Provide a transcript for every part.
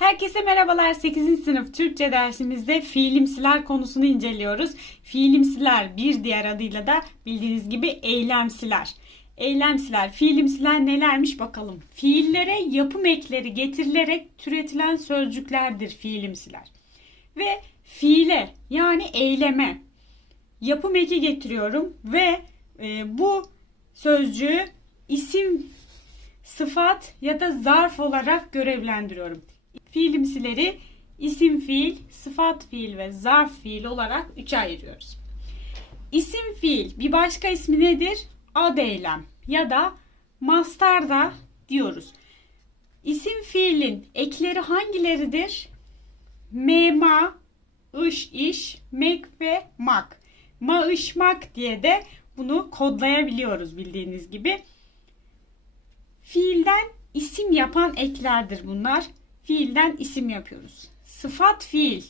Herkese merhabalar. 8. sınıf Türkçe dersimizde fiilimsiler konusunu inceliyoruz. Fiilimsiler bir diğer adıyla da bildiğiniz gibi eylemsiler. Eylemsiler, fiilimsiler nelermiş bakalım. Fiillere yapım ekleri getirilerek türetilen sözcüklerdir fiilimsiler. Ve fiile yani eyleme yapım eki getiriyorum ve e, bu sözcüğü isim, sıfat ya da zarf olarak görevlendiriyorum. Fiilimsileri isim fiil, sıfat fiil ve zarf fiil olarak üçe ayırıyoruz. İsim fiil bir başka ismi nedir? Ad eylem ya da mastar da diyoruz. İsim fiilin ekleri hangileridir? Mema, ış, iş, mek ve mak. Ma, ış, mak diye de bunu kodlayabiliyoruz bildiğiniz gibi. Fiilden isim yapan eklerdir bunlar. Fiilden isim yapıyoruz. Sıfat fiil.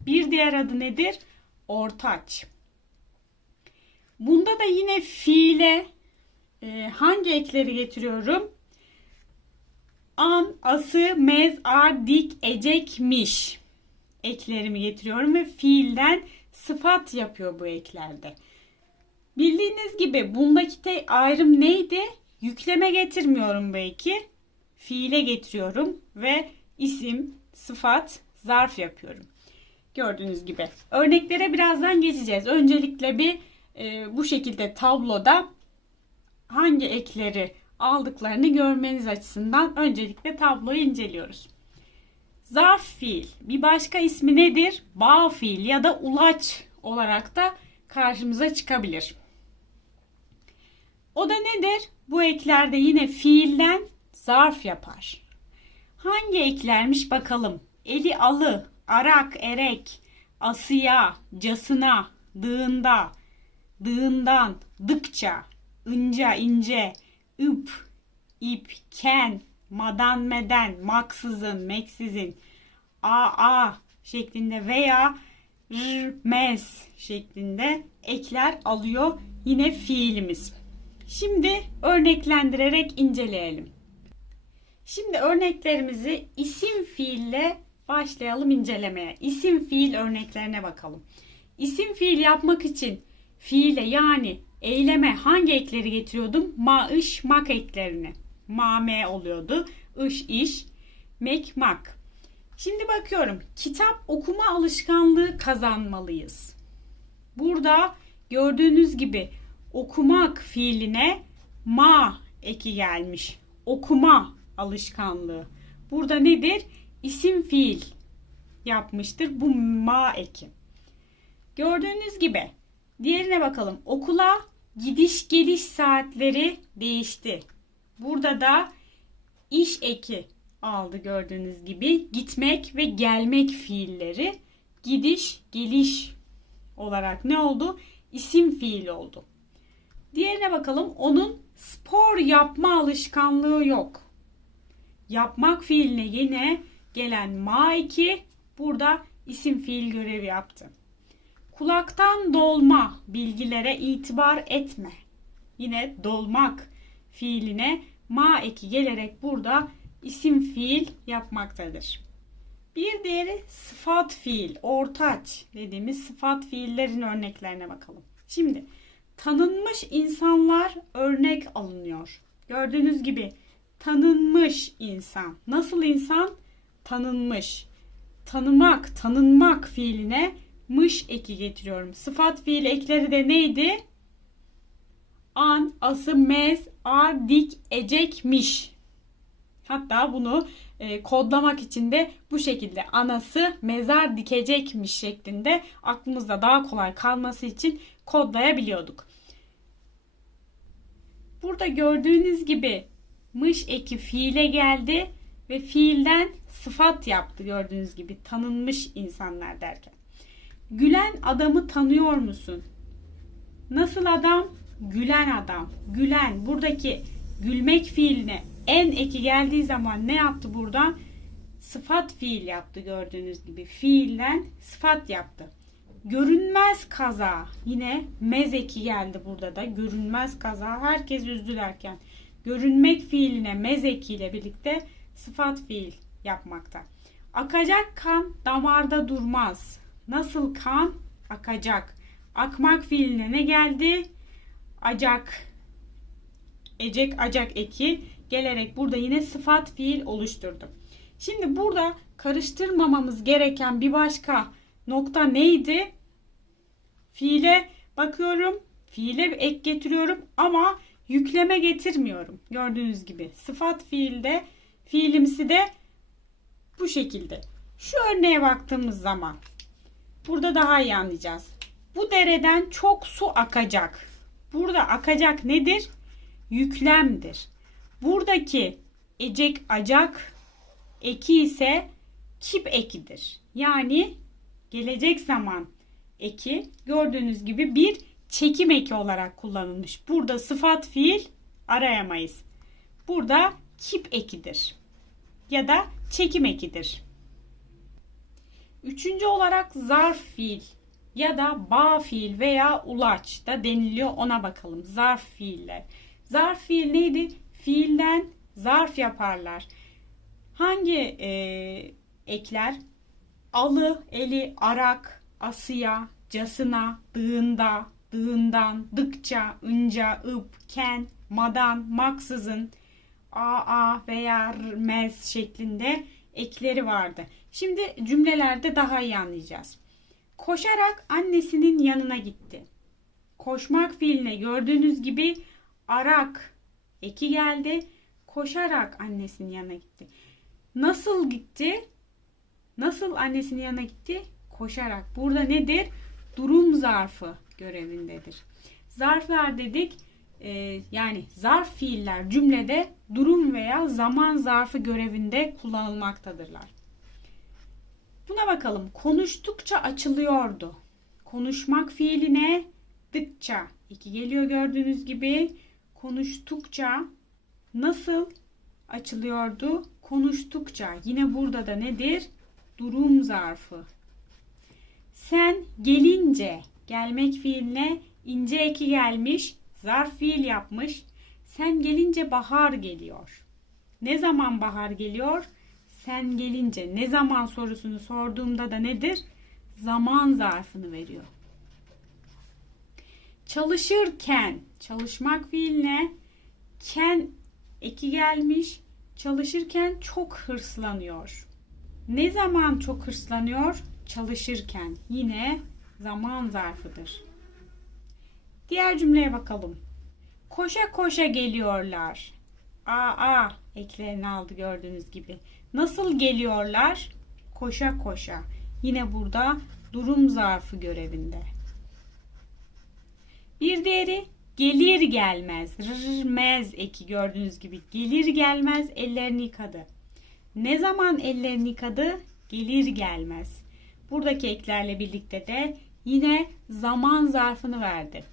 Bir diğer adı nedir? Ortaç. Bunda da yine fiile e, hangi ekleri getiriyorum? An, ası, mez, ar, dik, ecekmiş eklerimi getiriyorum ve fiilden sıfat yapıyor bu eklerde. Bildiğiniz gibi bundaki tek ayrım neydi? Yükleme getirmiyorum belki. Fiile getiriyorum ve isim, sıfat, zarf yapıyorum. Gördüğünüz gibi. Örneklere birazdan geçeceğiz. Öncelikle bir e, bu şekilde tabloda hangi ekleri aldıklarını görmeniz açısından öncelikle tabloyu inceliyoruz. Zarf fiil. Bir başka ismi nedir? Bağ fiil ya da ulaç olarak da karşımıza çıkabilir. O da nedir? Bu eklerde yine fiilden zarf yapar. Hangi eklermiş bakalım? Eli alı, arak, erek, asıya, casına, dığında, dığından, dıkça, ince, ince, üp, ip, ken, madan, meden, maksızın, meksizin, a, a şeklinde veya r, mez şeklinde ekler alıyor yine fiilimiz. Şimdi örneklendirerek inceleyelim. Şimdi örneklerimizi isim fiille başlayalım incelemeye. İsim fiil örneklerine bakalım. İsim fiil yapmak için fiile yani eyleme hangi ekleri getiriyordum? Ma, iş, mak eklerini. Ma, me oluyordu. Iş, iş, mek, mak. Şimdi bakıyorum. Kitap okuma alışkanlığı kazanmalıyız. Burada gördüğünüz gibi okumak fiiline ma eki gelmiş. Okuma alışkanlığı. Burada nedir? İsim fiil yapmıştır. Bu ma eki. Gördüğünüz gibi diğerine bakalım. Okula gidiş geliş saatleri değişti. Burada da iş eki aldı gördüğünüz gibi. Gitmek ve gelmek fiilleri gidiş geliş olarak ne oldu? İsim fiil oldu. Diğerine bakalım. Onun spor yapma alışkanlığı yok. Yapmak fiiline yine gelen ma eki burada isim fiil görevi yaptı. Kulaktan dolma bilgilere itibar etme. Yine dolmak fiiline ma eki gelerek burada isim fiil yapmaktadır. Bir diğeri sıfat fiil, ortaç dediğimiz sıfat fiillerin örneklerine bakalım. Şimdi tanınmış insanlar örnek alınıyor. Gördüğünüz gibi tanınmış insan. Nasıl insan? Tanınmış. Tanımak, tanınmak fiiline mış eki getiriyorum. Sıfat fiil ekleri de neydi? An, ası, mez, ar, dik, ecekmiş. Hatta bunu e, kodlamak için de bu şekilde anası mezar dikecekmiş şeklinde aklımızda daha kolay kalması için kodlayabiliyorduk. Burada gördüğünüz gibi mış eki fiile geldi ve fiilden sıfat yaptı gördüğünüz gibi tanınmış insanlar derken. Gülen adamı tanıyor musun? Nasıl adam? Gülen adam. Gülen buradaki gülmek fiiline en eki geldiği zaman ne yaptı buradan? Sıfat fiil yaptı gördüğünüz gibi. Fiilden sıfat yaptı. Görünmez kaza. Yine mez eki geldi burada da. Görünmez kaza. Herkes üzdülerken. Görünmek fiiline mez ekiyle birlikte sıfat fiil yapmakta. Akacak kan damarda durmaz. Nasıl kan akacak? Akmak fiiline ne geldi? Acak. Ecek acak eki gelerek burada yine sıfat fiil oluşturdu. Şimdi burada karıştırmamamız gereken bir başka nokta neydi? Fiile bakıyorum. Fiile ek getiriyorum ama yükleme getirmiyorum. Gördüğünüz gibi sıfat fiilde fiilimsi de bu şekilde. Şu örneğe baktığımız zaman burada daha iyi anlayacağız. Bu dereden çok su akacak. Burada akacak nedir? Yüklemdir. Buradaki ecek acak eki ise kip ekidir. Yani gelecek zaman eki gördüğünüz gibi bir çekim eki olarak kullanılmış. Burada sıfat fiil arayamayız. Burada kip ekidir ya da çekim ekidir. Üçüncü olarak zarf fiil ya da bağ fiil veya ulaç da deniliyor ona bakalım. Zarf fiiller. Zarf fiil neydi? Fiilden zarf yaparlar. Hangi e, ekler? Alı, eli, arak, asıya, casına, dığında, dığından, dıkça, ınca, ıp, ken, madan, maksızın, aa veya mez şeklinde ekleri vardı. Şimdi cümlelerde daha iyi anlayacağız. Koşarak annesinin yanına gitti. Koşmak fiiline gördüğünüz gibi arak eki geldi. Koşarak annesinin yanına gitti. Nasıl gitti? Nasıl annesinin yanına gitti? Koşarak. Burada nedir? Durum zarfı görevindedir. Zarflar dedik e, yani zarf fiiller cümlede durum veya zaman zarfı görevinde kullanılmaktadırlar. Buna bakalım. Konuştukça açılıyordu. Konuşmak fiiline dıkça iki geliyor gördüğünüz gibi. Konuştukça nasıl açılıyordu? Konuştukça. Yine burada da nedir? Durum zarfı. Sen gelince gelmek fiiline ince eki gelmiş. Zarf fiil yapmış. Sen gelince bahar geliyor. Ne zaman bahar geliyor? Sen gelince. Ne zaman sorusunu sorduğumda da nedir? Zaman zarfını veriyor. Çalışırken, çalışmak fiiline ken eki gelmiş. Çalışırken çok hırslanıyor. Ne zaman çok hırslanıyor? Çalışırken. Yine zaman zarfıdır. Diğer cümleye bakalım. Koşa koşa geliyorlar. Aa eklerini aldı gördüğünüz gibi. Nasıl geliyorlar? Koşa koşa. Yine burada durum zarfı görevinde. Bir diğeri gelir gelmez. Rmez eki gördüğünüz gibi. Gelir gelmez ellerini yıkadı. Ne zaman ellerini yıkadı? Gelir gelmez. Buradaki eklerle birlikte de yine zaman zarfını verdi.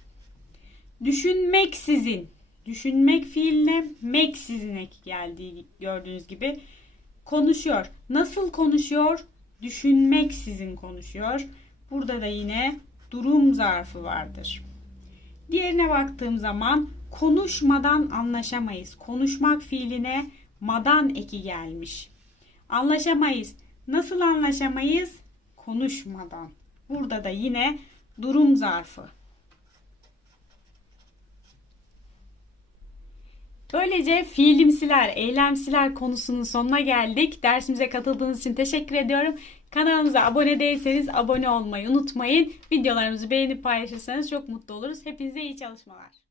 Düşünmeksizin. Düşünmek fiiline meksizin eki geldiği gördüğünüz gibi konuşuyor. Nasıl konuşuyor? Düşünmeksizin konuşuyor. Burada da yine durum zarfı vardır. Diğerine baktığım zaman konuşmadan anlaşamayız. Konuşmak fiiline madan eki gelmiş. Anlaşamayız. Nasıl anlaşamayız? Konuşmadan. Burada da yine durum zarfı. Böylece fiilimsiler, eylemsiler konusunun sonuna geldik. Dersimize katıldığınız için teşekkür ediyorum. Kanalımıza abone değilseniz abone olmayı unutmayın. Videolarımızı beğenip paylaşırsanız çok mutlu oluruz. Hepinize iyi çalışmalar.